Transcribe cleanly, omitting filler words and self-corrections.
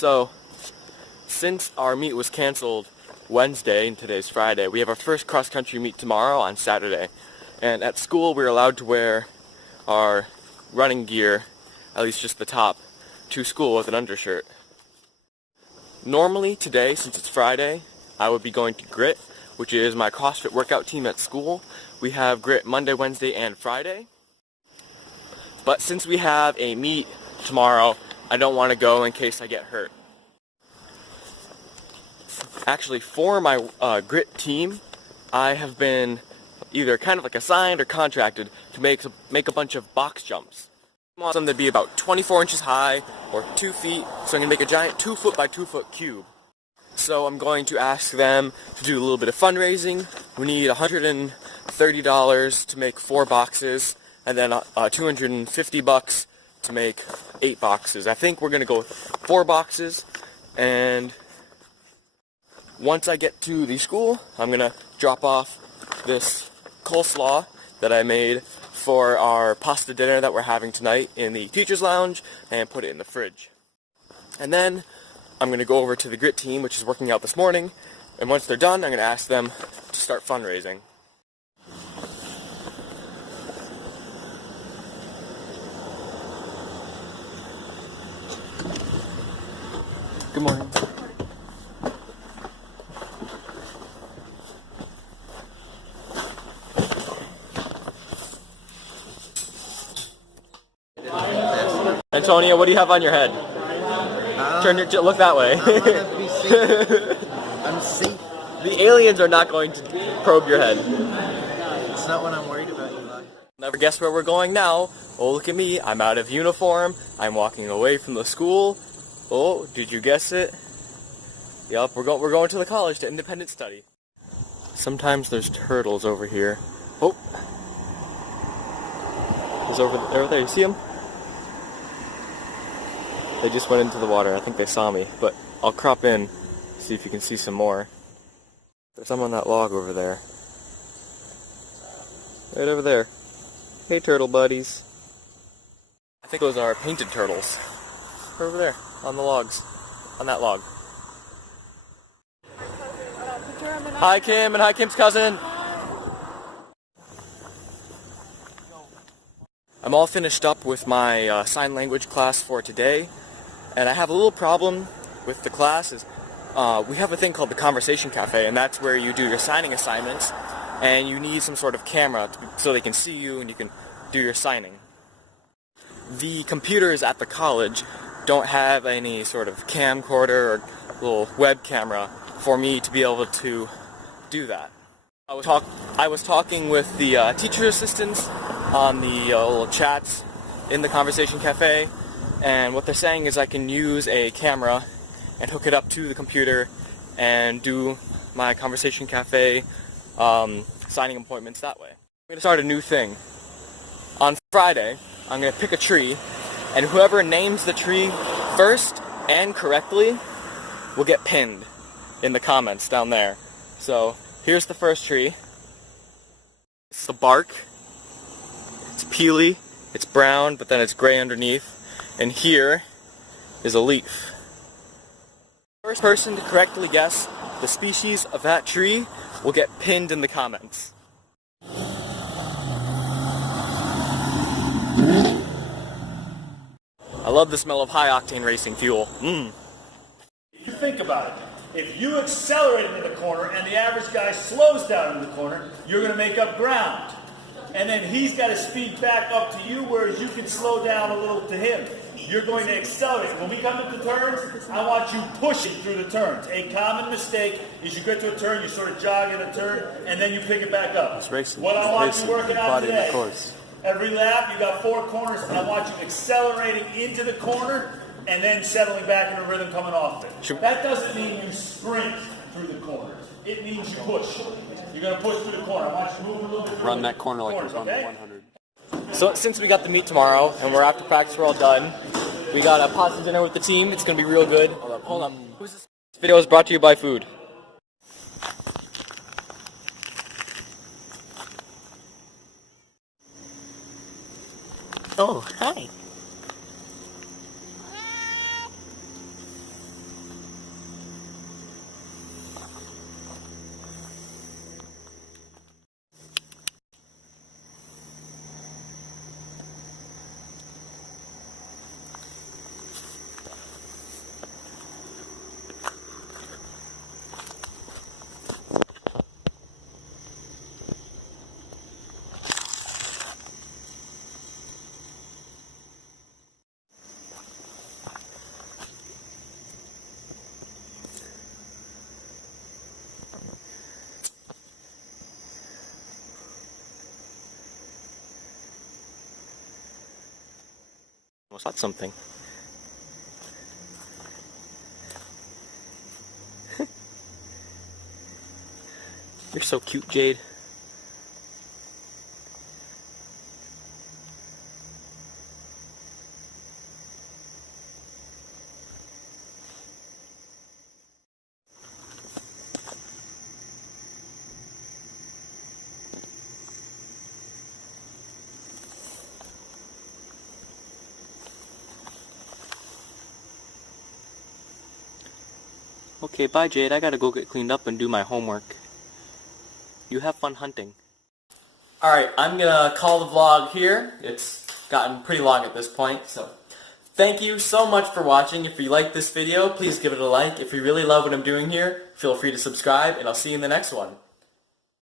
So, since our meet was canceled Wednesday and today's Friday, we have our first cross-country meet tomorrow on Saturday. And at school we're allowed to wear our running gear, at least just the top, to school with an undershirt. Normally today, since it's Friday, I would be going to GRIT, which is my CrossFit workout team at school. We have GRIT Monday, Wednesday, and Friday. But since we have a meet tomorrow, I don't want to go in case I get hurt. Actually, for my GRIT team, I have been either kind of like assigned or contracted to make a bunch of box jumps. I want them to be about 24 inches high or 2 feet, so I'm going to make a giant 2 foot by 2 foot cube. So I'm going to ask them to do a little bit of fundraising. We need $130 to make 4 boxes, and then $250 to make 8 boxes. I think we're going to go with 4 boxes, and once I get to the school, I'm going to drop off this coleslaw that I made for our pasta dinner that we're having tonight in the teacher's lounge and put it in the fridge. And then I'm going to go over to the GRIT team, which is working out this morning, and once they're done, I'm going to ask them to start fundraising. Good morning. Antonio, what do you have on your head? Look that way. I'm safe. The aliens are not going to probe your head. It's not what I'm worried about, Eli. Never guess where we're going now. Oh, look at me. I'm out of uniform. I'm walking away from the school. Oh, did you guess it? Yup, we're going to the college to independent study. Sometimes there's turtles over here. Oh. He's over there. You see him? They just went into the water. I think they saw me, but I'll crop in, see if you can see some more. There's some on that log over there. Right over there. Hey, turtle buddies. I think those are painted turtles. They're over there, on the logs. On that log. Hi, Kim, and hi, Kim's cousin. I'm all finished up with my sign language class for today. And I have a little problem with the class is we have a thing called the Conversation Cafe, and that's where you do your signing assignments, and you need some sort of camera so they can see you and you can do your signing. The computers at the college don't have any sort of camcorder or little web camera for me to be able to do that. I was talking with the teacher assistants on the little chats in the Conversation Cafe, and what they're saying is I can use a camera and hook it up to the computer and do my Conversation Cafe signing appointments that way. I'm going to start a new thing. On Friday, I'm going to pick a tree, and whoever names the tree first and correctly will get pinned in the comments down there. So here's the first tree. It's the bark. It's peely, it's brown, but then it's gray underneath. And here is a leaf. First person to correctly guess the species of that tree will get pinned in the comments. I love the smell of high-octane racing fuel. Mmm. You think about it. If you accelerate into the corner and the average guy slows down in the corner, you're going to make up ground. And then he's got to speed back up to you, whereas you can slow down a little to him. You're going to accelerate. When we come into turns, I want you pushing through the turns. A common mistake is you get to a turn, you sort of jog in a turn, and then you pick it back up. It's racing. What I want you working out today, every lap, you got 4 corners, and I want you accelerating into the corner and then settling back in a rhythm coming off it. That doesn't mean you sprint through the corner. It means you push. You're going to push through the corner. I want you to move a little bit. Run that corner like it's on the 100. So since we got the meet tomorrow and we're after practice, we're all done. We got a pasta dinner with the team. It's going to be real good. Hold up. Who's this? This video is brought to you by food. Oh, hi. almost got something. You're so cute, Jade. Okay, bye Jade. I gotta go get cleaned up and do my homework. You have fun hunting. Alright, I'm gonna call the vlog here. It's gotten pretty long at this point, so thank you so much for watching. If you like this video, please give it a like. If you really love what I'm doing here, feel free to subscribe, and I'll see you in the next one.